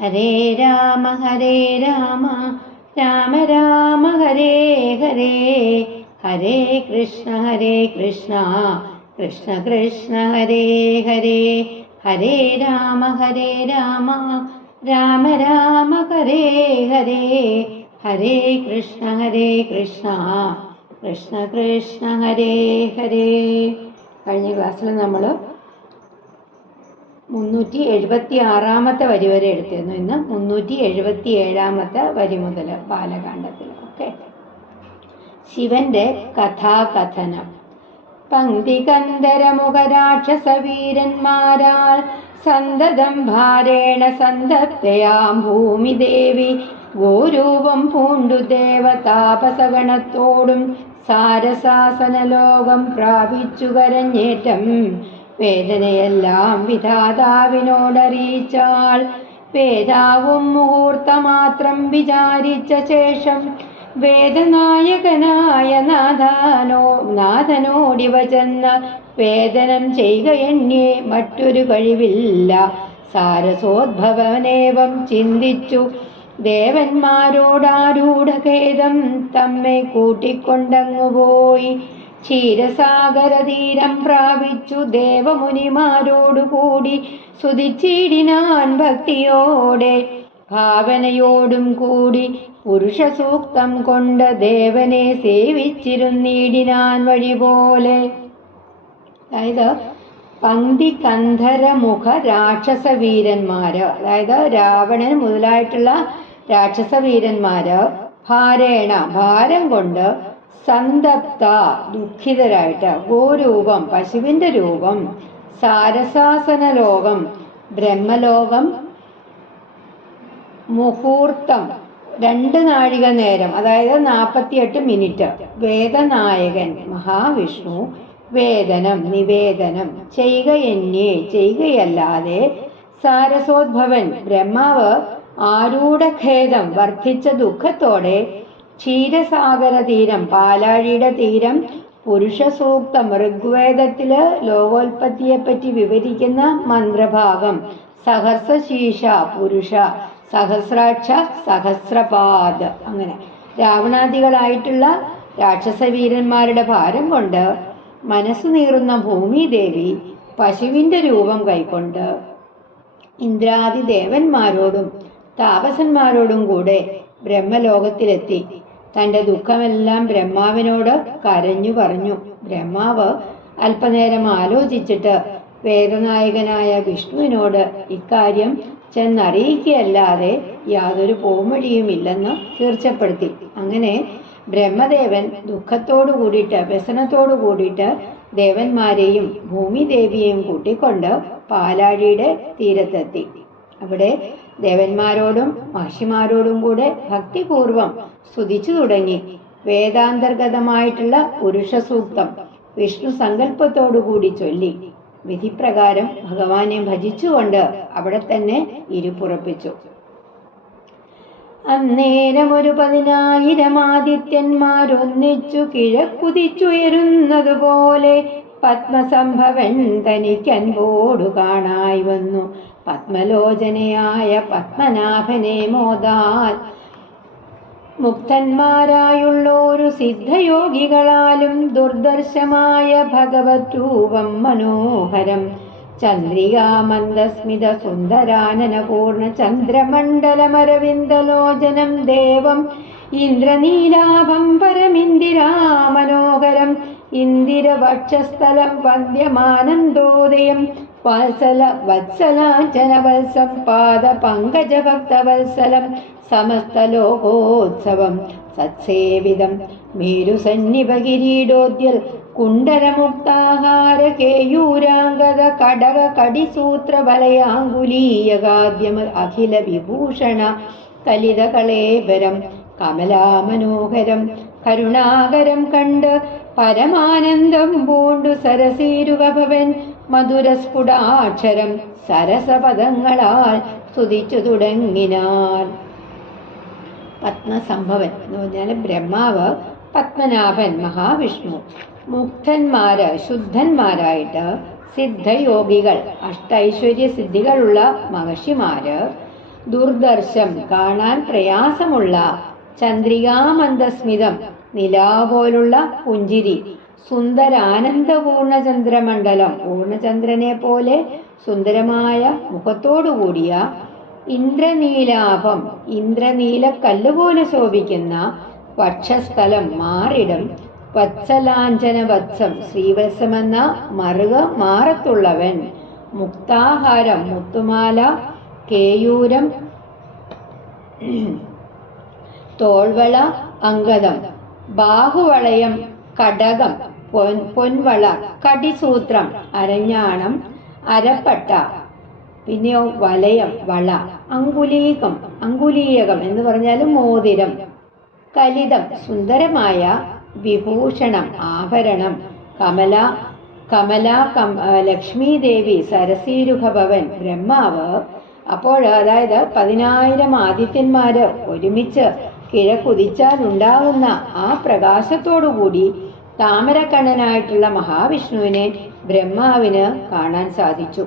ഹരേ രാമ രാമ രാമ ഹരേ ഹരേ, ഹരേ കൃഷ്ണ കൃഷ്ണ കൃഷ്ണ ഹരേ ഹരേ, ഹരേ രാമ രാമ രാമ ഹരേ ഹരേ, ഹരേ കൃഷ്ണ കൃഷ്ണ കൃഷ്ണ ഹരേ ഹരേ. കഴിഞ്ഞ ക്ലാസ്സിൽ നമ്മൾ 376 വരി വരെ എടുത്തിരുന്നു. ഇന്ന് 377 വരി മുതൽ ബാലകാണ്ഡത്തിൽ. ഓക്കെ. ശിവന്റെ കഥാകഥനം. പങ്ക്തികന്ധരമുഖരാക്ഷസവീരന്മാരാൽ സന്തതം ഭാരേണ സന്തപ്തയാം ഭൂമിദേവി ഗോരൂപം പൂണ്ടു ദേവതാപസഗണത്തോടും സാരസാസനലോകം പ്രാപിച്ചു കരഞ്ഞേറ്റം വേദനയെല്ലാം വിധാതാവിനോടറിയിച്ചാൾ. വേദാവും മുഹൂർത്തമാത്രം വിചാരിച്ച ശേഷം വേദനായകനായ നാഥനോടിവ ചെന്ന് വേദനം ചെയ്യുകയെന്നേ മറ്റൊരു കഴിവില്ല. സാരസോദ്ഭവനേവം ചിന്തിച്ചു ദേവന്മാരോടാരൂഢഖേദം തമ്മെ കൂട്ടിക്കൊണ്ടങ്ങുപോയി. ക്ഷീരസാഗരതീരം പ്രാപിച്ചു ദേവമുനിമാരോടുകൂടി സ്തുതിച്ചിടിനാൻ ഭക്തിയോടെ ഭാവനയോടും കൂടി. പുരുഷ സൂക്തം കൊണ്ട് ദേവനെ സേവിച്ചിരുന്നിടിനാൻ വഴി പോലെ. അതായത് പങ്ക്തി കന്ധരമുഖ രാക്ഷസ വീരന്മാര്, അതായത് രാവണൻ മുതലായിട്ടുള്ള രാക്ഷസ വീരന്മാര് ഭാരേണ ഭാരം കൊണ്ട് സന്തപ്ത ദുഃഖിതരായിട്ട് ഗോരൂപം പശുവിന്റെ രൂപം സാരസാസന ലോകം ബ്രഹ്മലോകം മുഹൂർത്തം 2 നാഴിക നേരം, അതായത് 48 മിനിറ്റ്. വേദനായകൻ മഹാവിഷ്ണു വേദനം നിവേദനം ചെയ്യുകയല്ലാതെ സാരസോദ്ഭവൻ ബ്രഹ്മാവ് ആരൂഢഖേദം വർദ്ധിച്ച ദുഃഖത്തോടെ ക്ഷീരസാഗര തീരം പാലാഴിയുടെ തീരം പുരുഷ സൂക്തം ഋഗ്വേദത്തില് ലോകോൽപത്തിയെപ്പറ്റി വിവരിക്കുന്ന മന്ത്രഭാഗം സഹസ്രശീഷ പുരുഷ സഹസ്രാക്ഷ സഹസ്രപാദ്, അങ്ങനെ രാവണാദികളായിട്ടുള്ള രാക്ഷസ വീരന്മാരുടെ ഭാരം കൊണ്ട് മനസ്സു നീറുന്ന ഭൂമിദേവി പശുവിന്റെ രൂപം കൈക്കൊണ്ട് ഇന്ദ്രാദി ദേവന്മാരോടും താപസന്മാരോടും കൂടെ ബ്രഹ്മലോകത്തിലെത്തി തന്റെ ദുഃഖമെല്ലാം ബ്രഹ്മാവിനോട് കരഞ്ഞു പറഞ്ഞു. ബ്രഹ്മാവ് അല്പനേരം ആലോചിച്ചിട്ട് വേദനായകനായ വിഷ്ണുവിനോട് ഇക്കാര്യം ചെന്നറിയിക്കുകയല്ലാതെ യാതൊരു പോംവഴിയുമില്ലെന്ന് തീർച്ചപ്പെടുത്തി. അങ്ങനെ ബ്രഹ്മദേവൻ ദുഃഖത്തോടു കൂടിയിട്ട് വ്യസനത്തോടു കൂടിയിട്ട് ദേവന്മാരെയും ഭൂമിദേവിയെയും കൂട്ടിക്കൊണ്ട് പാലാഴിയുടെ തീരത്തെത്തി. അവിടെ ദേവന്മാരോടും മഹർഷിമാരോടും കൂടെ ഭക്തിപൂർവം സ്തുതിച്ചു തുടങ്ങി. വേദാന്തർഗതമായിട്ടുള്ള പുരുഷ സൂക്തം വിഷ്ണു സങ്കല്പത്തോടുകൂടി ചൊല്ലി വിധിപ്രകാരം ഭഗവാനെ ഭജിച്ചുകൊണ്ട് അവിടെ തന്നെ ഇരുപ്പുറപ്പിച്ചു. അന്നേരം ഒരു 10,000 ആദിത്യന്മാരൊന്നിച്ചു കിഴക്കുതിച്ചുയരുന്നതുപോലെ പത്മസംഭവൻ തനിക്കൻപോടു കാണായി വന്നു. പത്മലോചനയായ പത്മനാഭനെ മോദാൽ മുക്തന്മാരായുള്ളൊരു സിദ്ധയോഗികളാലും ദുർദർശമായ ഭഗവത് രൂപം മനോഹരം. ചന്ദ്രികാമന്ദസ്മിത സുന്ദരാനനപൂർണ ചന്ദ്രമണ്ഡലമരവിന്ദലോചനം ദേവം ഇന്ദ്രനീലാഭം പരമിന്ദിരാമനോഹരം. ഇന്ദിരവക്ഷസ്ഥലം വന്ദ്യമാനന്ദോദയം വത്സലാഞ്ജനവത്സം പാദ പങ്കജഭക്തവത്സലം സമസ്തലോകോത്സവം സത്സേവിതം മേരുസന്നിഭകിരീടോദ്യൽ കുണ്ടരമുക്താഹാര കേയൂരാംഗത കടക കടിസൂത്ര വലയാങ്കുലീയകാദ്യം അഖില വിഭൂഷണ കലിതകളേബരം കമലാമനോഹരം കരുണാകരം കണ്ട് പരമാനന്ദം പൂണ്ടു സരസീരുകഭവൻ മധുരസ്ഫുടാക്ഷരം സരസപദങ്ങളാൽ സ്തുതിച്ചു തുടങ്ങിനാർ. പത്മസംഭവൻ എന്ന് പറഞ്ഞാൽ ബ്രഹ്മാവ്, പത്മനാഭൻ മഹാവിഷ്ണു, മുക്തന്മാര് ശുദ്ധന്മാരായിട്ട് സിദ്ധയോഗികൾ അഷ്ടൈശ്വര്യ സിദ്ധികളുള്ള മഹർഷിമാര് ദുർദർശം കാണാൻ പ്രയാസമുള്ള, ചന്ദ്രികാമന്ദസ്മിതം നിലാപോലുള്ള പുഞ്ചിരി, സുന്ദരാനന്ദപൂർണ ചന്ദ്രമണ്ഡലം പൂർണ്ണചന്ദ്രനെ പോലെ സുന്ദരമായ മുഖത്തോടുകൂടിയ, ഇന്ദ്രനീലാഭം ഇന്ദ്രനീല കല്ലുപോലെ ശോഭിക്കുന്ന, വക്ഷസ്ഥലം മാറിടം, വത്സലാഞ്ചന വത്സം ശ്രീവത്സമെന്ന മറുക മാറത്തുള്ളവൻ, മുക്താഹാരം മുത്തുമാല, കേയൂരം തോൾവള അങ്കദം, ബാഹുവളയം കടകം, പൊൻവള, കടിസൂത്രം, അരഞ്ഞാണം, അരപ്പട്ട, പിന്നെയോ വലയം വള, അങ്കുലീയകം എന്ന് പറഞ്ഞാൽ മോതിരം, കലിതം സുന്ദരമായ വിഭൂഷണം ആഭരണം, ലക്ഷ്മീ ദേവി, സരസീരുഖഭവൻ ബ്രഹ്മാവ്. അപ്പോൾ അതായത് 10,000 ആദിത്യന്മാര് ഒരുമിച്ച് കിഴക്കുതിച്ചാൽ ഉണ്ടാകുന്ന ആ പ്രകാശത്തോടുകൂടി താമരക്കണ്ണനായിട്ടുള്ള മഹാവിഷ്ണുവിനെ ബ്രഹ്മാവിന് കാണാൻ സാധിച്ചു.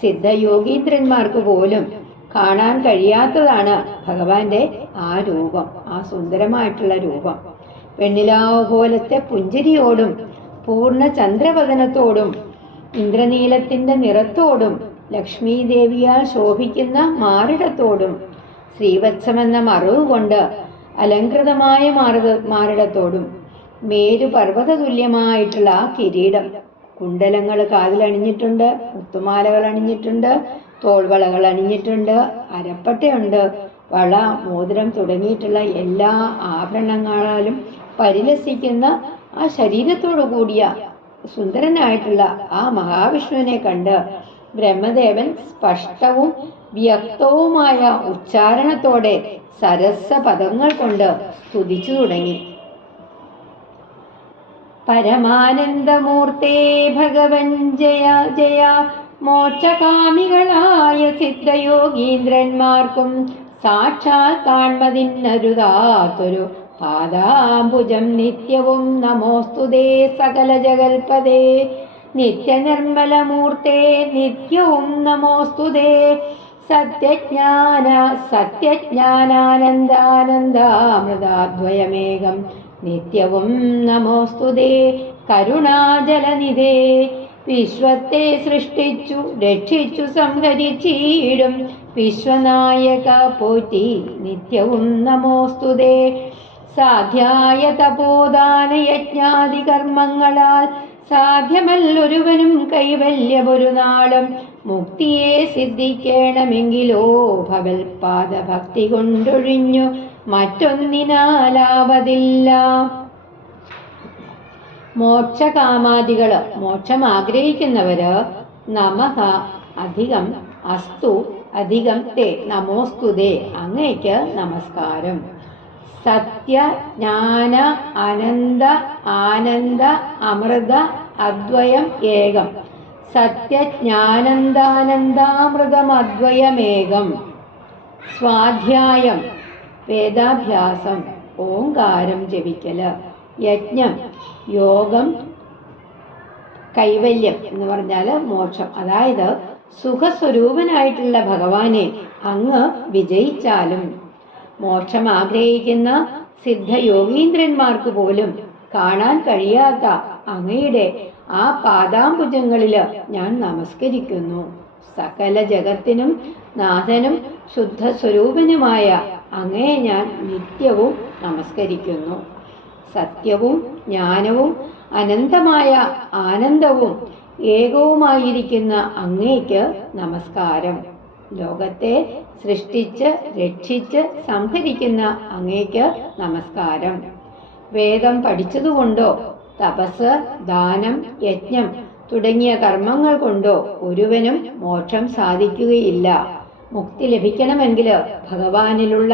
സിദ്ധയോഗീന്ദ്രന്മാർക്ക് പോലും കാണാൻ കഴിയാത്തതാണ് ഭഗവാന്റെ ആ രൂപം, ആ സുന്ദരമായിട്ടുള്ള രൂപം. വെണ്ണിലാവ് പോലത്തെ പുഞ്ചിരിയോടും പൂർണ്ണ ചന്ദ്രവദനത്തോടും ഇന്ദ്രനീലത്തിന്റെ നിറത്തോടും ലക്ഷ്മീ ദേവിയാൽ ശോഭിക്കുന്ന മാറിടത്തോടും ശ്രീവത്സമെന്ന മറവ് കൊണ്ട് അലങ്കൃതമായ മാറിടത്തോടും മേരു പർവ്വത തുല്യമായിട്ടുള്ള ആ കിരീടം, കുണ്ടലങ്ങൾ കാതിലണിഞ്ഞിട്ടുണ്ട്, മുത്തുമാലകൾ അണിഞ്ഞിട്ടുണ്ട്, തോൾവളകൾ അണിഞ്ഞിട്ടുണ്ട്, അരപ്പട്ടയുണ്ട്, വള, മോതിരം തുടങ്ങിയിട്ടുള്ള എല്ലാ ആഭരണങ്ങളാലും പരിലസിക്കുന്ന ആ ശരീരത്തോടു കൂടിയ സുന്ദരനായിട്ടുള്ള ആ മഹാവിഷ്ണുവിനെ കണ്ട് ബ്രഹ്മദേവൻ സ്പഷ്ടവും വ്യക്തവുമായ ഉച്ചാരണത്തോടെ സരസ പദങ്ങൾ കൊണ്ട് സ്തുതിച്ചു തുടങ്ങി. പരമാനന്ദമൂർത്തേ ഭഗവൻ ജയ ജയ, മോക്ഷകാമികളായ സിദ്ധയോഗീന്ദ്രന്മാർക്കും സാക്ഷാൽ കാൺമതിന്നരുതാത്തൊരു പാദാംബുജം നിത്യവും നമോസ്തുതേ സകല ജഗൽപദേ. നിത്യനിർമ്മലമൂർത്തേ നിത്യവും നമോസ്തുതേ. സത്യജ്ഞാനാനന്ദാനന്ദാമൃതാദ്വയമേകം നിത്യവും നമോസ്തുതേ. കരുണാജലനിധേ വിശ്വത്തെ സൃഷ്ടിച്ചു രക്ഷിച്ചു സംഹരിച്ചിടും വിശ്വനായക പോറ്റി നിത്യവും നമോസ്തുതേ. സാധ്യായ തപോദാന യജ്ഞാദി കർമ്മങ്ങളാൽ സാധ്യമല്ലൊരുവനും കൈവല്യമൊരു നാളും മുക്തിയെ സിദ്ധിക്കണമെങ്കിലോ ഭവൽപാദഭക്തി കൊണ്ടൊഴിഞ്ഞു മറ്റൊന്നിനാലാവതില്ല. മോക്ഷകാമാദികള് മോക്ഷം ആഗ്രഹിക്കുന്നവര് നമഃ അധികം അസ്തു അധികം തേ നമോസ്തുതേ അങ്ങേക്ക് നമസ്കാരം. സത്യ ജ്ഞാന അനന്ത ആനന്ദ അമൃത അദ്വയം ഏകം. സത്യജ്ഞാനന്ദാനന്ദാമൃതമദ്വയമേകം. സ്വാധ്യായം വേദാഭ്യാസം, ഓങ്കാരം ജപിക്കല്, യജ്ഞം യോഗം, കൈവല്യം എന്ന് പറഞ്ഞാൽ മോക്ഷം. അതായത് സുഖസ്വരൂപനായിട്ടുള്ള ഭഗവാനെ അങ്ങ് വിജയിച്ചാലും മോക്ഷം ആഗ്രഹിക്കുന്ന സിദ്ധയോഗീന്ദ്രന്മാർക്ക് പോലും കാണാൻ കഴിയാത്ത അങ്ങയുടെ ആ പാദാംബുജങ്ങളില് ഞാൻ നമസ്കരിക്കുന്നു. സകല ജഗത്തിനും നാഥനും ശുദ്ധ സ്വരൂപനുമായ അങ്ങയെ ഞാൻ നിത്യവും നമസ്കരിക്കുന്നു. സത്യവും ജ്ഞാനവും അനന്തമായ ആനന്ദവും ഏകവുമായിരിക്കുന്ന അങ്ങേക്ക് നമസ്കാരം. ലോകത്തെ സൃഷ്ടിച്ച് രക്ഷിച്ച് സംഹരിക്കുന്ന അങ്ങേക്ക് നമസ്കാരം. വേദം പഠിച്ചതുകൊണ്ടോ തപസ്, ദാനം, യജ്ഞം തുടങ്ങിയ കർമ്മങ്ങൾ കൊണ്ടോ ഒരുവനും മോക്ഷം സാധിക്കുകയില്ല. മുക്തി ലഭിക്കണമെങ്കിൽ ഭഗവാനിലുള്ള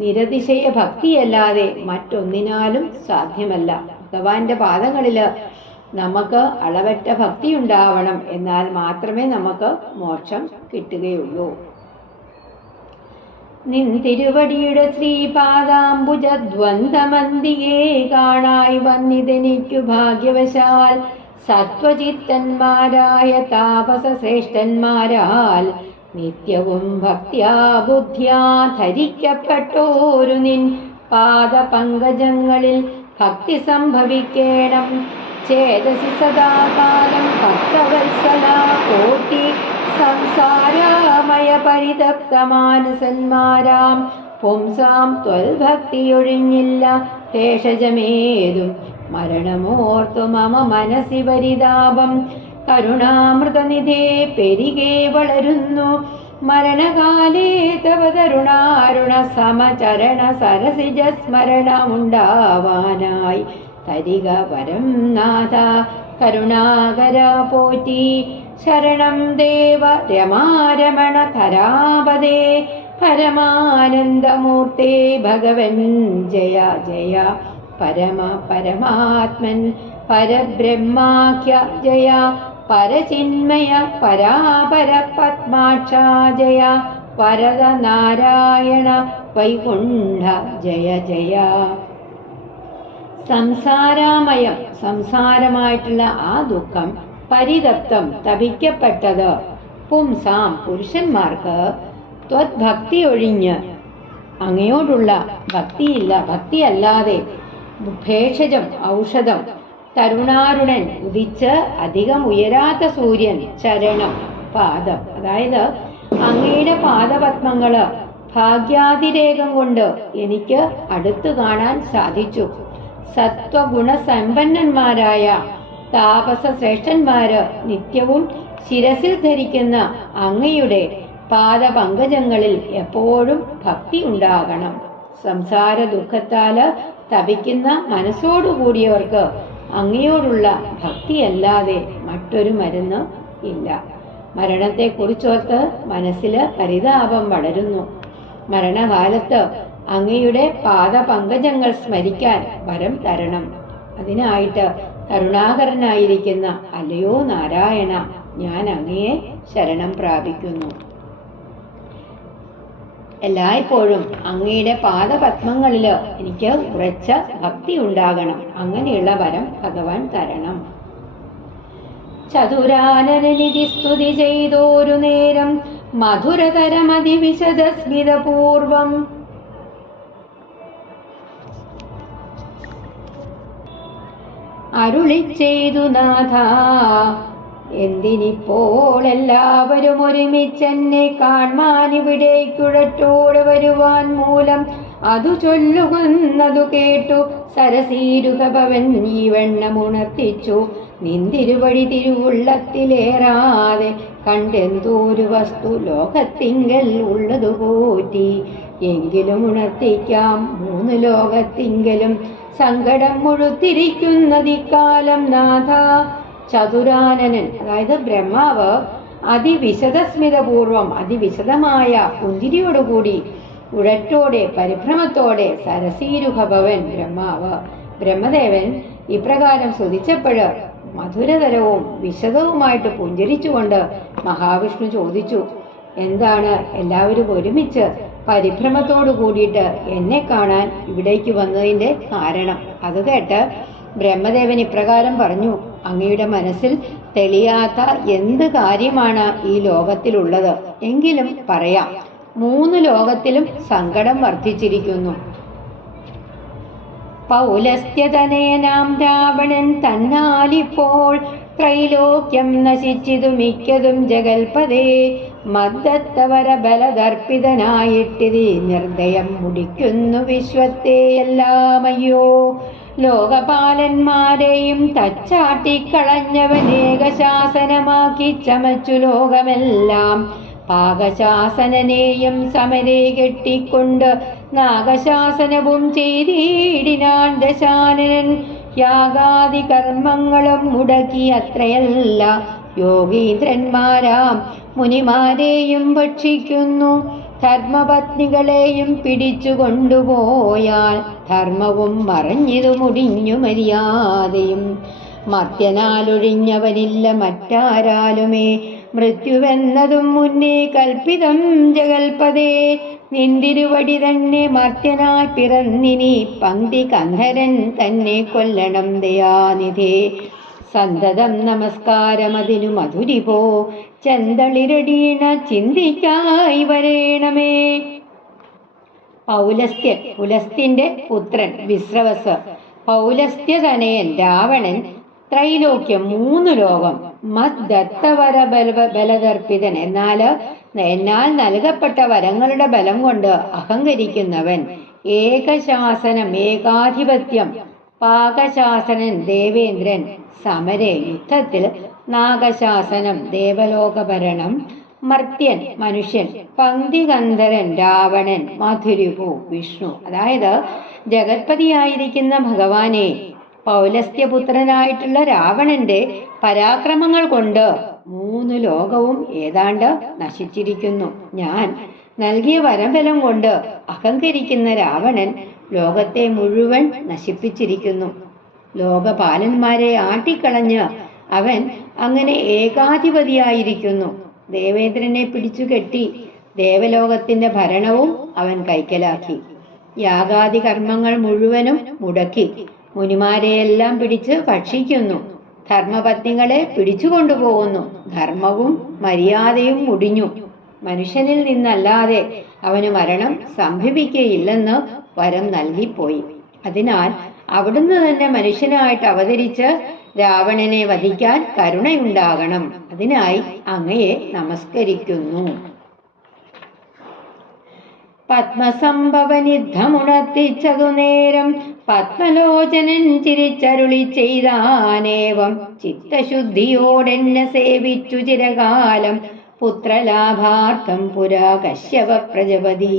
നിരതിശയ ഭക്തിയല്ലാതെ മറ്റൊന്നിനാലും സാധ്യമല്ല. ഭഗവാന്റെ പാദങ്ങളില് നമുക്ക് അളവറ്റ ഭക്തി ഉണ്ടാവണം. എന്നാൽ മാത്രമേ നമുക്ക് മോക്ഷം കിട്ടുകയുള്ളൂ. നിൻ തിരുവടിയുടെ ശ്രീപാദാംബുജദ്വന്ദ്വമന്തിയെ കാണായി വന്നിതെനിക്കു ഭാഗ്യവശാൽ. സത്വചിത്തന്മാരായ താപസ ശ്രേഷ്ഠന്മാരാൽ നിത്യവും ഭക്ത്യാ ബുദ്ധ്യാ ധരിക്കപ്പെട്ടോരു നിൻ പാദപങ്കജങ്ങളിൽ ഭക്തി സംഭവിക്കേണം. ചേതസി സദാകാലം ഭക്തവത്സല കോട്ടി സംസാരാമയ പരിതപ്തമാനസന്മാരാം പുംസാം ത്വൽഭക്തിയൊഴിഞ്ഞില്ല ഭേഷജമേതും മരണമോർത്തു മമ മനസി പരിതാപം. കരുണാമൃതനിധേ പെരികെ വളരുന്നു മരണകാലേ തവ തരുണാരുണ സമചരണ സരസിജ സ്മരണമുണ്ടാവാനായി തരിക വരം നാഥ കരുണാകര പോറ്റി. ശരണം ദേവ രമാരമണ ധരാപദേ പരമാനന്ദമൂർത്തേ ഭഗവൻ ജയ ജയ പരമാത്മൻ പരബ്രഹ്മാഖ്യ ജയ പരചിന്മയ പരാപര പത്മാക്ഷ ജയ വരദ നാരായണ വൈകുണ്ഠ ജയ ജയ. സംസാരാമയം സംസാരമായിട്ടുള്ള ആ ദുഃഖം പരിതപ്തം തപിക്കപ്പെട്ടത് പുംസാം പുരുഷന്മാർക്ക് ത്വദ്ഭക്തി ഒഴിഞ്ഞ് അങ്ങയോടുള്ള ഭക്തിയില്ല ഭക്തിയല്ലാതെ ഭേഷജം ഔഷധം തരുണാരുണൻ ഉദിച്ച് അധികം ഉയരാത്ത സൂര്യൻ ചരണം പാദം അതായത് അങ്ങയുടെ പാദപത്മങ്ങള് ഭാഗ്യാതിരേകം കൊണ്ട് എനിക്ക് അടുത്തു കാണാൻ സാധിച്ചു. സത്വഗുണസമ്പന്നന്മാരായ താപസ ശ്രേഷ്ഠന്മാര് നിത്യവും ശിരസിൽ ധരിക്കുന്ന അങ്ങയുടെ പാദപങ്കജങ്ങളിൽ എപ്പോഴും ഭക്തി ഉണ്ടാകണം. സംസാര ദുഃഖത്താല് തപിക്കുന്ന മനസ്സോടുകൂടിയവർക്ക് അങ്ങയോടുള്ള ഭക്തിയല്ലാതെ മറ്റൊരു മരുന്ന് ഇല്ല. മരണത്തെക്കുറിച്ചോർത്ത് മനസ്സില് പരിതാപം വളരുന്നു. മരണകാലത്ത് അങ്ങയുടെ പാദപങ്കജങ്ങൾ സ്മരിക്കാൻ വരം തരണം. അതിനായിട്ട് കരുണാകരനായിരിക്കുന്ന അല്ലയോ നാരായണ ഞാൻ അങ്ങയെ ശരണം പ്രാപിക്കുന്നു. എല്ലായ്പ്പോഴും അങ്ങയുടെ പാദപത്മങ്ങളില് എനിക്ക് ഉറച്ച ഭക്തി ഉണ്ടാകണം. അങ്ങനെയുള്ള വരം ഭഗവാൻ തരണം. ചതുരാനനനിധി സ്തുതി ചെയ്തോരു നേരം മധുരതരമതിവിശദസ്മിതപൂർവം അരുളി ചെയ്തു നാഥ എന്തിനിപ്പോൾ എല്ലാവരും ഒരുമിച്ചെന്നെ കാൺമാനിവിടേക്കുഴറ്റോട് വരുവാൻ മൂലം അതു ചൊല്ലുകുന്നതു കേട്ടു സരസീരുഹഭവൻ ഈ വെണ്ണമുണർത്തിച്ചു. നിന്തിരുവഴി തിരുവുള്ളത്തിലേറാതെ കണ്ടെന്തോരു വസ്തു ലോകത്തിങ്കൽ ഉള്ളതു പോറ്റി. എങ്കിലും ഉണർത്തിക്കാം 3 ലോകത്തിങ്കലും സങ്കടം മുഴുത്തിരിക്കുന്നതിക്കാലം നാഥ. ചതുരാനനൻ അതായത് ബ്രഹ്മാവ് അതിവിശദസ്മിതപൂർവം അതിവിശദമായ പുഞ്ചിരിയോടുകൂടി ഉഴറ്റോടെ പരിഭ്രമത്തോടെ സരസീരുഹഭവൻ ബ്രഹ്മാവ് ബ്രഹ്മദേവൻ ഇപ്രകാരം സ്തുതിച്ചപ്പോഴ് മധുരതരവും വിശദവുമായിട്ട് പുഞ്ചിരിച്ചുകൊണ്ട് മഹാവിഷ്ണു ചോദിച്ചു, എന്താണ് എല്ലാവരും ഒരുമിച്ച് പരിഭ്രമത്തോടു കൂടിയിട്ട് എന്നെ കാണാൻ ഇവിടേക്ക് വന്നതിൻ്റെ കാരണം? അത് കേട്ട് ബ്രഹ്മദേവൻ ഇപ്രകാരം പറഞ്ഞു, അങ്ങയുടെ മനസ്സിൽ തെളിയാത്ത എന്ത് കാര്യമാണ് ഈ ലോകത്തിലുള്ളത്? എങ്കിലും പറയാം. 3 ലോകത്തിലും സങ്കടം വർദ്ധിച്ചിരിക്കുന്നു. പൗലസ്ത്യതനയനാം രാവണൻ തന്നാലിപ്പോൾ ത്രൈലോക്യം നശിച്ചിതു മിക്കതും ജഗൽപദേ. മദ്ദത്തവര ബലദർപ്പിതനായിട്ടിതി നിർദ്ദയം മുടിക്കുന്നു വിശ്വത്തെയെല്ലാമയ്യോ. ലോകപാലന്മാരെയും തച്ചാട്ടിക്കളഞ്ഞവനേകശാസനമാക്കി ചമച്ചു ലോകമെല്ലാം. പാകശാസനനെയും സമരേ കെട്ടിക്കൊണ്ട് നാഗശാസനവും ചെയ്തിടിനാൻ ദശാനനൻ. യാഗാദി കർമ്മങ്ങളും മുടക്കി അത്രയല്ല യോഗീന്ദ്രന്മാരാം മുനിമാരെയും ഭക്ഷിക്കുന്നു. ധർമ്മപത്നികളെയും പിടിച്ചു കൊണ്ടുപോയാൽ ധർമ്മവും മറഞ്ഞിതു മുടിഞ്ഞു മര്യാദയും. മർത്യനാലൊഴിഞ്ഞവനില്ല മറ്റാരാലുമേ മൃത്യുവെന്നതും മുന്നേ കൽപ്പിതം ജഗൽപദേ. നിന്തിരുവടി തന്നെ മർത്യനായി പിറന്നിനി പങ്ക്തി കന്ധരൻ തന്നെ കൊല്ലണം ദയാനിധേ. സന്തതം നമസ്കാരമതിനു മധുരിപോ ചെന്തളിരടീണ ചിന്തിക്കായി വരേണമേ. പൗലസ്ത്യൻ, പുലസ്ത്യന്റെ പുത്രൻ വിശ്രവസ്, പൗലസ്ത്യതനയൻ രാവണൻ, ത്രൈലോക്യം 3 ലോകം, മദ്ദത്തവര ബലദർപ്പിതൻ, എന്നാൽ നൽകപ്പെട്ട വരങ്ങളുടെ ബലം കൊണ്ട് അഹങ്കരിക്കുന്നവൻ, ഏകശാസനം ഏകാധിപത്യം, പാകശാസനൻ ദേവേന്ദ്രൻ, സമരെ യുദ്ധത്തിൽ, നാഗശാസനം ദേവലോകഭരണം, മർത്യൻ മനുഷ്യൻ, പങ്ക്തികന്ധരൻ രാവണൻ, മധുരിപു വിഷ്ണു. അതായത് ജഗത്പതിയായിരിക്കുന്ന ഭഗവാനെ പൗലസ്ത്യപുത്രനായിട്ടുള്ള രാവണന്റെ പരാക്രമങ്ങൾ കൊണ്ട് 3 ലോകവും ഏതാണ്ട് നശിച്ചിരിക്കുന്നു. ഞാൻ നൽകിയ വരബലം കൊണ്ട് അഹങ്കരിക്കുന്ന രാവണൻ ലോകത്തെ മുഴുവൻ നശിപ്പിച്ചിരിക്കുന്നു. ലോകപാലന്മാരെ ആട്ടിക്കളഞ്ഞ് അവൻ അങ്ങനെ ഏകാധിപതിയായിരിക്കുന്നു. ദേവേന്ദ്രനെ പിടിച്ചുകെട്ടി ദേവലോകത്തിന്റെ ഭരണവും അവൻ കൈക്കലാക്കി. യാഗാദി കർമ്മങ്ങൾ മുഴുവനും മുടക്കി. മുനിമാരെയെല്ലാം പിടിച്ച് ഭക്ഷിക്കുന്നു. ധർമ്മപത്നികളെ പിടിച്ചുകൊണ്ടുപോകുന്നു. ധർമ്മവും മര്യാദയും മുടിഞ്ഞു. മനുഷ്യനിൽ നിന്നല്ലാതെ അവന് മരണം സംഭവിക്കുകയില്ലെന്ന് വരം നൽകിപ്പോയി. അതിനാൽ അവിടുന്ന് തന്നെ മനുഷ്യനായിട്ട് അവതരിച്ച് രാവണനെ വധിക്കാൻ കരുണയുണ്ടാകണം. അതിനായി അങ്ങയെ നമസ്കരിക്കുന്നു. പത്മസംഭവനിദ്ധമുണർത്തിച്ചതു നേരം പത്മലോചനൻ ചിരിച്ചരുളി ചെയ്താനേവം, ചിത്തശുദ്ധിയോടെന്നെ സേവിച്ചു ചിരകാലം പുത്രലാഭാർത്ഥം പുരാ കശ്യപ പ്രജപതി.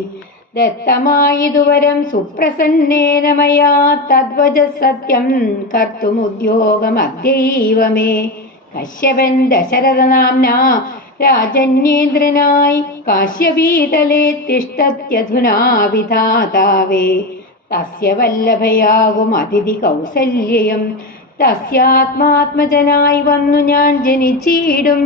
ദത്തമായിതുവരം സുപ്രസന്നേന മയാ തദ്വച സത്യം കർത്തുമുദ്യോഗമദ്യൈവമേ. കശ്യപൻ ദശരഥനാംനാ രാജന്യേന്ദ്രനായി കാശ്യപീതലേ തിഷ്ടത്യധുനാ വിധാതാവേ. തസ്യ വല്ലഭയാകും അതിഥി കൗസല്യം തസ്യാത്മാത്മജനായി വന്നു ഞാൻ ജനിച്ചിടും.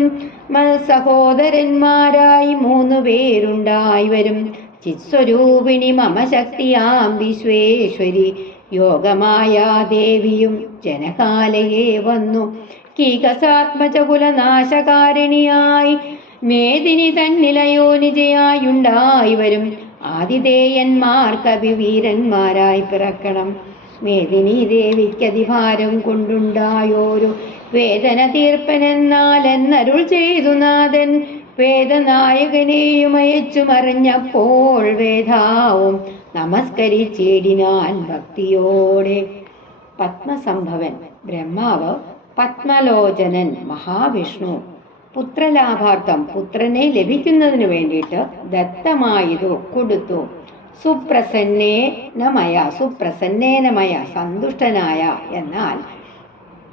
സഹോദരന്മാരായി 3 പേരുണ്ടായി വരും. ചിത്സ്വരൂപിണി മമ ശക്തിയാം വിശ്വേശ്വരി യോഗമായാ ദേവിയും ജനകാലയെ വന്നു. കീകസാത്മജകുലനാശകാരിണിയായി മേദിനി തന്നിലയോനിജയായുണ്ടായി വരും. ആതിഥേയന്മാർ കവിവീരന്മാരായി പിറക്കണം. മേദിനി ദേവിക്കതിഭാരം കൊണ്ടുണ്ടായോരു വേദന തീർപ്പനെന്നാൽ എന്നരുൾ ചെയ്തു നാഥൻ. വേദനായകനെയും അയച്ചു മറിഞ്ഞപ്പോൾ വേദാവും നമസ്കരിച്ചേടിനാൻ ഭക്തിയോടെ. പത്മസംഭവൻ ബ്രഹ്മാവ്, പത്മലോചനൻ മഹാവിഷ്ണു, പുത്രലാഭാർത്ഥം പുത്രനെ ലഭിക്കുന്നതിന് വേണ്ടിയിട്ട് ദത്തമായതു കൊടുത്തു. സുപ്രസന്നേനമയ സന്തുഷ്ടനായ, എന്നാൽ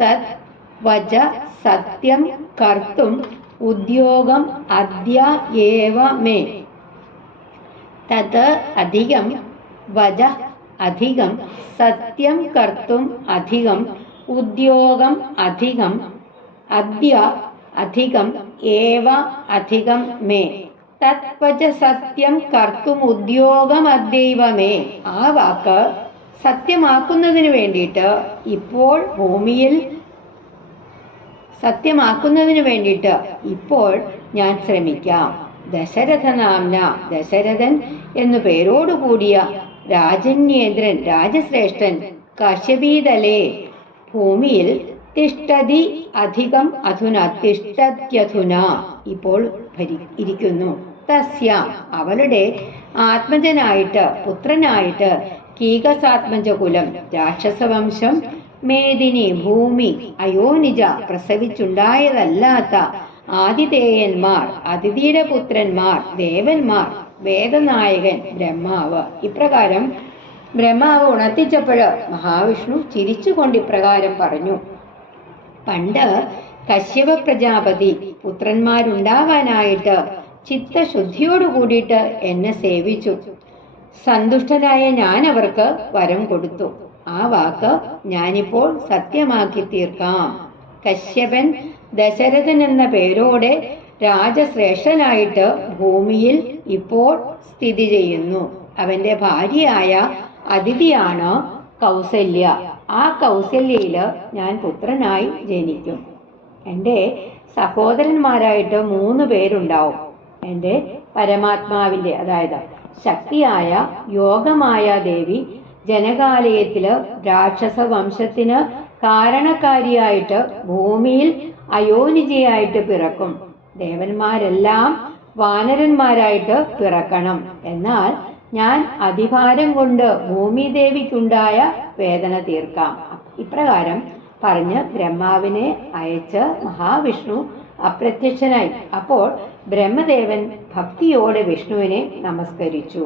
തത് വച സത്യം കർത്തും ഉദ്യോഗം അദ്യ ഏവ മേ. തത് അധികം വച അധികം സത്യം കർത്തും അധികം ഉദ്യോഗം അധികം അദ്യ അധികം ഏവ അധികം മേ. തത്വച സത്യം കർത്തും ഉദ്യോഗം അദ്യൈവ മേ. ആ വാക്ക് സത്യമാക്കുന്നതിന് വേണ്ടിയിട്ട് ഇപ്പോൾ ഭൂമിയിൽ ഇപ്പോൾ ഞാൻ ശ്രമിക്കാം. ദശരഥനാംന, ദശരഥൻ എന്നു പേരോടുകൂടിയ രാജന്യേന്ദ്രൻ, രാജശ്രേഷ്ഠൻ, കാശ്യപീതലേ ഭൂമിയിൽ തിഷ്ടതി അധികം അധുന, തിഷ്ടത്യധുന ഇപ്പോൾ ഇരിക്കുന്നു. തസ്യ അവളുടെ ആത്മജനായിട്ട് പുത്രനായിട്ട് കീകസാത്മജകുലം രാക്ഷസവംശം, മേദിനി ഭൂമി, അയോനിജ പ്രസവിച്ചുണ്ടായതല്ലാത്ത ആതിഥേയന്മാർ, അതിഥിയുടെ പുത്രന്മാർ, ദേവന്മാർ, വേദനായകൻ ബ്രഹ്മാവ്. ഇപ്രകാരം ബ്രഹ്മാവ് ഉണർത്തിച്ചപ്പോൾ മഹാവിഷ്ണു ചിരിച്ചുകൊണ്ട് ഇപ്രകാരം പറഞ്ഞു. പണ്ട് കശ്യപ പ്രജാപതി പുത്രന്മാരുണ്ടാവാനായിട്ട് ചിത്തശുദ്ധിയോട് കൂടിയിട്ട് എന്നെ സേവിച്ചു. സന്തുഷ്ടനായ ഞാൻ അവർക്ക് വരം കൊടുത്തു. ആ വാക്ക് ഞാനിപ്പോൾ സത്യമാക്കി തീർക്കാം. കശ്യപൻ ദശരഥൻ എന്ന പേരോടെ രാജശ്രേഷ്ഠനായിട്ട് ഭൂമിയിൽ ഇപ്പോൾ സ്ഥിതി ചെയ്യുന്നു. അവന്റെ ഭാര്യയായ അതിഥിയാണ് കൗസല്യ. ആ കൗസല്യയില് ഞാൻ പുത്രനായി ജനിക്കും. എൻ്റെ സഹോദരന്മാരായിട്ട് 3 പേരുണ്ടാവും. എൻ്റെ പരമാത്മാവിൻ്റെ, അതായത് ശക്തിയായ യോഗമായ ദേവി ജനകാലയത്തില് രാക്ഷസ വംശത്തിന് കാരണക്കാരിയായിട്ട് ഭൂമിയിൽ അയോനിജയായിട്ട് പിറക്കും. ദേവന്മാരെല്ലാം വാനരന്മാരായിട്ട് പിറക്കണം. എന്നാൽ ഞാൻ അധികാരം കൊണ്ട് ഭൂമിദേവിക്കുണ്ടായ വേദന തീർക്കാം. ഇപ്രകാരം പറഞ്ഞ് ബ്രഹ്മാവിനെ അയച്ച് മഹാവിഷ്ണു അപ്രത്യക്ഷനായി. അപ്പോൾ ബ്രഹ്മദേവൻ ഭക്തിയോടെ വിഷ്ണുവിനെ നമസ്കരിച്ചു.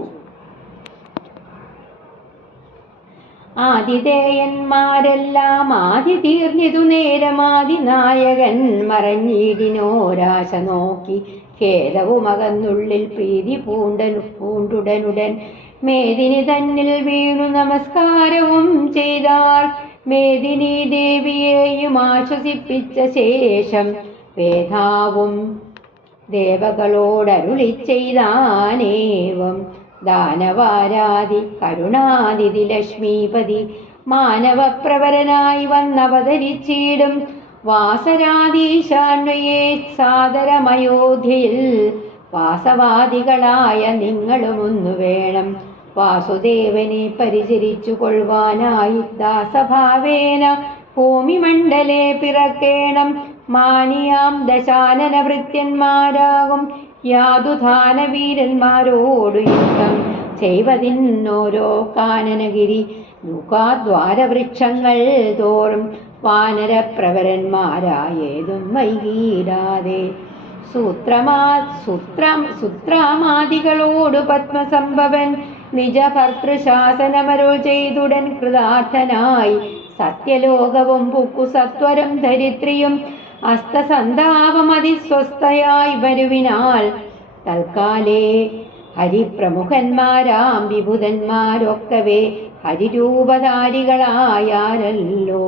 ആതിഥേയന്മാരെല്ലാം ആദി തീർന്നിതു നേരമാതിനായകൻ മറഞ്ഞിടിനോരാശ നോക്കി ഖേദവുമകന്നുള്ളിൽ പ്രീതി പൂണ്ടുടനുടൻ മേദിനി തന്നിൽ വീണു നമസ്കാരവും ചെയ്താൾ. മേദിനി ദേവിയെയും ആശ്വസിപ്പിച്ച ശേഷം വേദാവും ദേവകളോടരുളി ചെയ്താനേവം. ദാനവാരാധി കരുണാതിഥി ലക്ഷ്മീപതി മാനവപ്രവരനായി വന്നവതരിച്ചിടും. വാസരാധീശാന്വയെ സാദരമയോധ്യയിൽ വാസവാദികളായ നിങ്ങളുമൊന്നു വേണം. വാസുദേവനെ പരിചരിച്ചു കൊള്ളുവാനായി ദാസഭാവേന ഭൂമിമണ്ഡലേ പിറക്കേണം. മാനിയാം ദശാനന ഭൃത്യന്മാരാകും യാതുധാനവീരന്മാരോടു യുദ്ധം ചെയ്വതിന്നോരോ കാനനഗിരി മുഖാദ്വാരവൃക്ഷങ്ങൾ തോറും വാനരപ്രവരന്മാരായേതും വൈകീടാതെ. സൂത്രാമാദികളോടു പത്മസംഭവൻ നിജഭർത്തൃശാസനമരുൾ ചെയ്തുടൻ കൃതാർത്ഥനായി. സത്യലോകവും പുക്കു സത്വരം ധരിത്രിയും അസ്തസന്താപമതിസ്വസ്ഥയായി വരുവിനാൽ തൽക്കാലേ ഹരിപ്രമുഖന്മാരാം വിഭുതന്മാരൊക്കവേ ഹരിരൂപധാരികളായാലല്ലോ.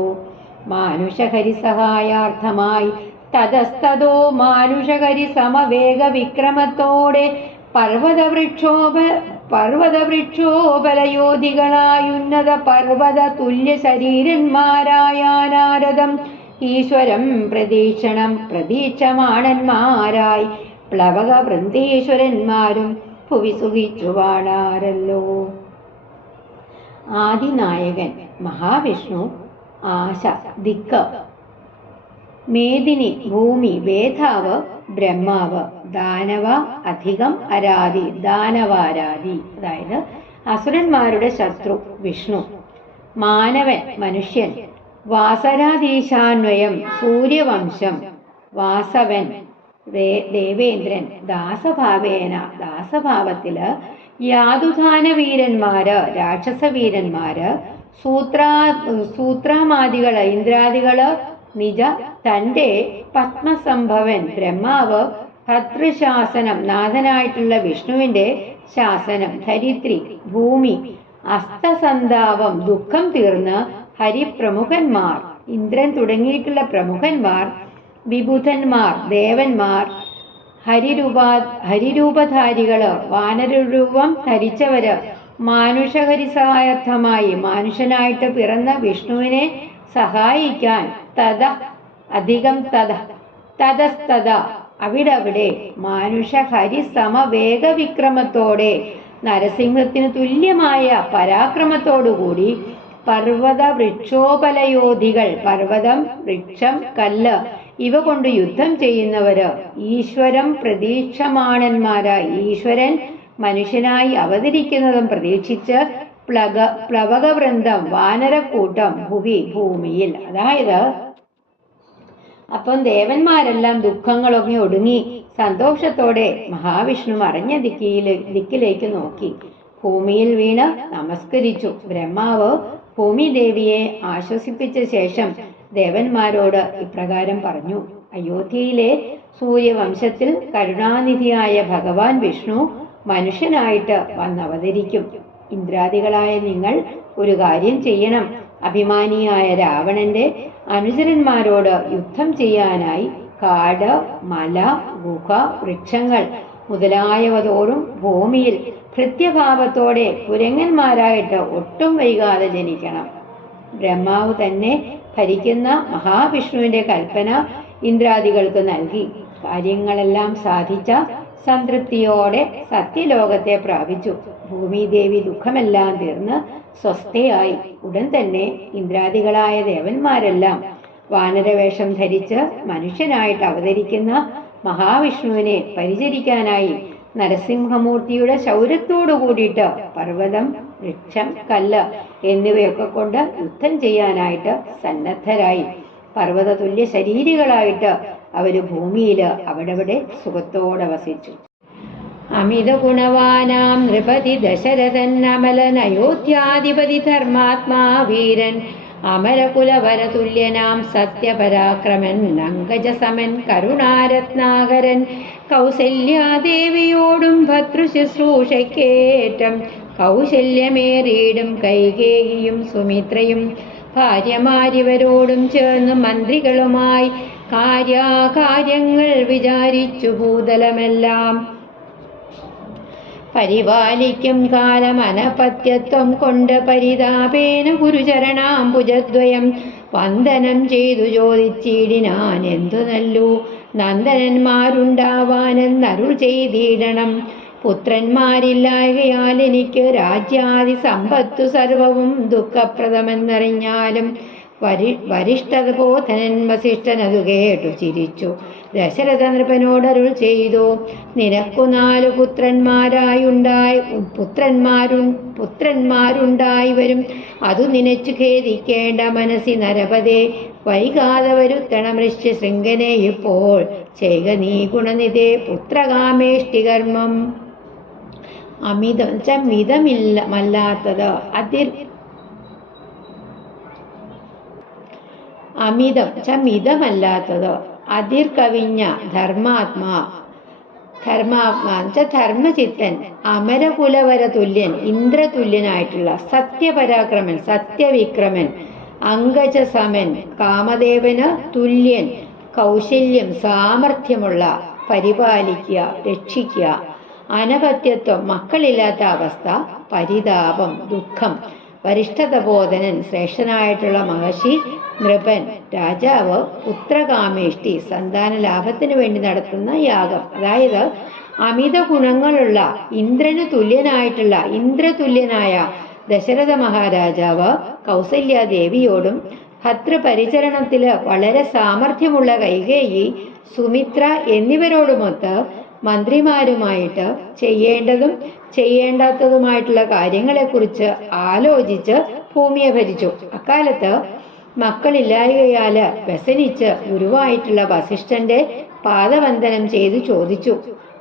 മാനുഷഹരി സഹായാർത്ഥമായി തതസ്തോ മാനുഷഹരി സമവേഗ വിക്രമത്തോടെ പർവ്വതവൃക്ഷോപലയോധികളായുന്നത പർവ്വത തുല്യ ശരീരന്മാരായ നാരദം ഈശ്വരം പ്രതീക്ഷമാണന്മാരായി പ്ലവക വൃന്ദേശ്വരന്മാരും ഭുവി സുഖിച്ചു വാണാരല്ലോ. ആദിനായകൻ മഹാവിഷ്ണു, ആശ ദിക്ക്, മേദിനി ഭൂമി, വേധാവ് ബ്രഹ്മാവ്, ദാനവ അധികം അരാധി ദാനവാരാധി, അതായത് അസുരന്മാരുടെ ശത്രു വിഷ്ണു, മാനവൻ മനുഷ്യൻ, വാസരാധീശാന്വയം സൂര്യവംശം, വാസവൻ ദേവേന്ദ്രൻ, ദാസഭാവേന ദാസഭാവത്തില്, യാതുധാനവീരന്മാര് രാക്ഷസവീരന്മാര്, സൂത്രാമാദികള് ഇന്ദ്രാദികള്, നിജ തൻ്റെ പത്മസംഭവൻ ബ്രഹ്മാവ്, ഭർത്തൃശാസനം നാഥനായിട്ടുള്ള വിഷ്ണുവിന്റെ ശാസനം, ധരിത്രി ഭൂമി, അസ്തസന്താപം ദുഃഖം തീർന്ന് ഹരിപ്രമുഖന്മാർ ഇന്ദ്രൻ തുടങ്ങിയിട്ടുള്ള പ്രമുഖന്മാർ, വിബുധന്മാർ ദേവന്മാർ, ഹരിരൂപധാരികള് വാനരരൂപം ധരിച്ചവര്, മാനുഷഹരിസഹായാർത്ഥമായി മനുഷ്യനായിട്ട് പിറന്ന വിഷ്ണുവിനെ സഹായിക്കാൻ തതസ്തത അവിടെ മാനുഷഹരി സമവേഗ വിക്രമത്തോടെ നരസിംഹത്തിന് തുല്യമായ പരാക്രമത്തോടുകൂടി പർവ്വത വൃക്ഷോപലയോധികൾ, പർവ്വതം വൃക്ഷം കല്ല് ഇവ കൊണ്ട് യുദ്ധം ചെയ്യുന്നവര്, ഈശ്വരം പ്രതീക്ഷമാണന്മാരായി ഈശ്വരൻ മനുഷ്യനായി അവതരിക്കുന്നതും പ്രതീക്ഷിച്ച് പ്ലവകവൃന്ദം വാനരക്കൂട്ടം ഭൂമിയിൽ, അതായത് അപ്പം ദേവന്മാരെല്ലാം ദുഃഖങ്ങളൊക്കെ ഒടുങ്ങി സന്തോഷത്തോടെ മഹാവിഷ്ണു മറഞ്ഞ ദിക്കിലേക്ക് നോക്കി ഭൂമിയിൽ വീണ് നമസ്കരിച്ചു. ബ്രഹ്മാവ് ഭൂമിദേവിയെ ആശ്വസിപ്പിച്ച ശേഷം ദേവന്മാരോട് ഇപ്രകാരം പറഞ്ഞു: അയോധ്യയിലെ സൂര്യവംശത്തിൽ കരുണാനിധിയായ ഭഗവാൻ വിഷ്ണു മനുഷ്യനായിട്ട് വന്നവതരിക്കും. ഇന്ദ്രാദികളായ നിങ്ങൾ ഒരു കാര്യം ചെയ്യണം. അഭിമാനിയായ രാവണന്റെ അനുചരന്മാരോട് യുദ്ധം ചെയ്യാനായി കാട്, മല, ഗുഹ, വൃക്ഷങ്ങൾ മുതലായവ തോറും ഭൂമിയിൽ ഭൃത്യഭാവത്തോടെ കുരങ്ങന്മാരായിട്ട് ഒട്ടും വൈകാതെ ജനിക്കണം. ബ്രഹ്മാവ് തന്നെ ഭരിക്കുന്ന മഹാവിഷ്ണുവിന്റെ കൽപ്പന ഇന്ദ്രാദികൾക്ക് നൽകി. കാര്യങ്ങളെല്ലാം സാധിച്ച സംതൃപ്തിയോടെ സത്യലോകത്തെ പ്രാപിച്ചു. ഭൂമിദേവി ദുഃഖമെല്ലാം തീർന്ന് സ്വസ്ഥയായി. ഉടൻ തന്നെ ഇന്ദ്രാദികളായ ദേവന്മാരെല്ലാം വാനരവേഷം ധരിച്ച് മനുഷ്യനായിട്ട് അവതരിക്കുന്ന മഹാവിഷ്ണുവിനെ പരിചരിക്കാനായി നരസിംഹമൂർത്തിയുടെ ശൗര്യത്തോടു കൂടിയിട്ട് പർവ്വതം, വൃക്ഷം, കല്ല് എന്നിവയൊക്കെ കൊണ്ട് യുദ്ധം ചെയ്യാനായിട്ട് സന്നദ്ധരായി. പർവ്വത തുല്യ ശരീരികളായിട്ട് അവര് ഭൂമിയിൽ അവിടെവിടെ സുഖത്തോടെ വസിച്ചു. അമിത ഗുണവാനാം നൃപതി ദശരഥൻ അമലൻ അയോധ്യാധിപതി ധർമാത്മാ വീരൻ അമരകുലവരതുല്യനാം സത്യപരാക്രമൻ അങ്കജസമൻ കരുണാരത്നാകരൻ കൗസല്യാദേവിയോടും ഭർതൃശുശ്രൂഷയ്ക്കേറ്റം കൗശല്യമേറിയിടും കൈകേയിയും സുമിത്രയും ഭാര്യമാരിവരോടും ചേർന്ന് മന്ത്രികളുമായി കാര്യങ്ങൾ വിചാരിച്ചു ഭൂതലമെല്ലാം പരിപാലിക്കും കാലം അനപത്യത്വം കൊണ്ട് പരിതാപേന ഗുരുചരണാംബുജദ്വയം വന്ദനം ചെയ്തു ചോദിച്ചിടിനാൻ എന്തു നല്ലു നന്ദനന്മാരുണ്ടാവാനെന്നരുൾ ചെയ്തിടണം. പുത്രന്മാരില്ലായകയാൽ എനിക്ക് രാജ്യാദി സമ്പത്തു സർവവും ദുഃഖപ്രദമെന്നറിഞ്ഞാലും വരിഷ്ഠബോധനൻ വസിഷ്ഠൻ അതു കേട്ടു ചിരിച്ചു. ദശരഥ നൃപനോടരുൾ ചെയ്തു, നിനക്കു 4 പുത്രന്മാരുണ്ടായി വരും. അതു നിനച്ചു ഖേദിക്കേണ്ട മനസ്സി നരപതേ. വൈകാതെ വരുത്തണം ഋഷ്യശൃംഖനെ ഇപ്പോൾ ചെയ്ക നീ ഗുണനിധേ പുത്രകാമേഷ്ടികർമ്മം. മിതമല്ലാത്തത് മിതമല്ലാത്തത് അതിർകവിഞ്ഞ ധർമാത്മാ ധർമ്മചിത്തൻ അമരകുലവര തുല്യൻ ഇന്ദ്രതുല്യനായിട്ടുള്ള സത്യപരാക്രമൻ സത്യവിക്രമൻ അങ്കജസമൻ കാമദേവന് തുല്യൻ കൗശല്യം സാമർഥ്യമുള്ള പരിപാലിക്കുക രക്ഷിക്കുക അനപത്യത്വം മക്കളില്ലാത്ത അവസ്ഥ പരിതാപം ദുഃഖം വരിഷ്ഠതബോധനൻ ശ്രേഷ്ഠനായിട്ടുള്ള മഹർഷി നൃപൻ രാജാവ് പുത്രകാമേഷ്ടി സന്താന ലാഭത്തിന് വേണ്ടി നടത്തുന്ന യാഗം. അതായത് അമിത ഗുണങ്ങളുള്ള ഇന്ദ്രതുല്യനായ ദശരഥ മഹാരാജാവ് കൗസല്യാദേവിയോടും ഭർതൃപരിചരണത്തില് വളരെ സാമർഥ്യമുള്ള കൈകേയി സുമിത്ര എന്നിവരോടുമൊത്ത് മന്ത്രിമാരുമായിട്ട് ചെയ്യേണ്ടതും ചെയ്യേണ്ടാത്തതുമായിട്ടുള്ള കാര്യങ്ങളെക്കുറിച്ച് ആലോചിച്ച് ഭൂമിയെ ഭരിച്ചു. അക്കാലത്ത് മക്കളില്ലായകയാല് വ്യസനിച്ച് ഗുരുവായിട്ടുള്ള വസിഷ്ഠന്റെ പാദവന്ദനം ചെയ്തു ചോദിച്ചു,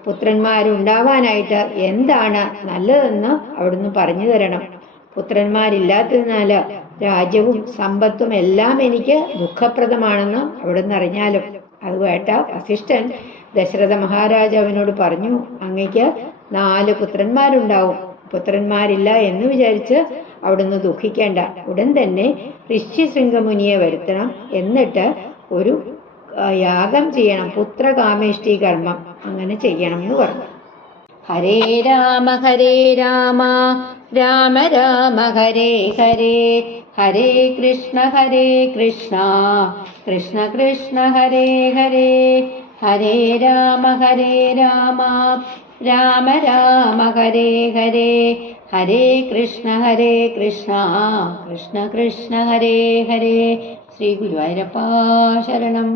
പുത്രന്മാരുണ്ടാവാനായിട്ട് എന്താണ് നല്ലതെന്ന് അവിടുന്ന് പറഞ്ഞു തരണം. പുത്രന്മാരില്ലാത്തതിനാല് രാജ്യവും സമ്പത്തും എല്ലാം എനിക്ക് ദുഃഖപ്രദമാണെന്ന് അവിടുന്ന് അറിഞ്ഞാലും. അത് കേട്ട വസിഷ്ഠൻ ദശരഥ മഹാരാജാവിനോട് പറഞ്ഞു, അങ്ങയ്ക്ക് 4 പുത്രന്മാരുണ്ടാവും. പുത്രന്മാരില്ല എന്ന് വിചാരിച്ച് അവിടുന്ന് ദുഃഖിക്കേണ്ട. ഉടൻ തന്നെ ഋഷ്യശൃംഖമുനിയെ വരുത്തണം. എന്നിട്ട് ഒരു യാഗം ചെയ്യണം, പുത്രകാമേഷ്ടി കർമ്മം അങ്ങനെ ചെയ്യണം എന്ന് പറഞ്ഞു. ഹരേ രാമ രാമ രാമ ഹരേ ഹരേ ഹരേ കൃഷ്ണ കൃഷ്ണ കൃഷ്ണ ഹരേ ഹരേ ഹരേ രാമ രാമ രാമ ഹരേ ഹരേ ഹരേ കൃഷ്ണ കൃഷ്ണ കൃഷ്ണ ഹരേ ഹരേ. ശ്രീ ഗുരുവായൂരപ്പ ശരണം.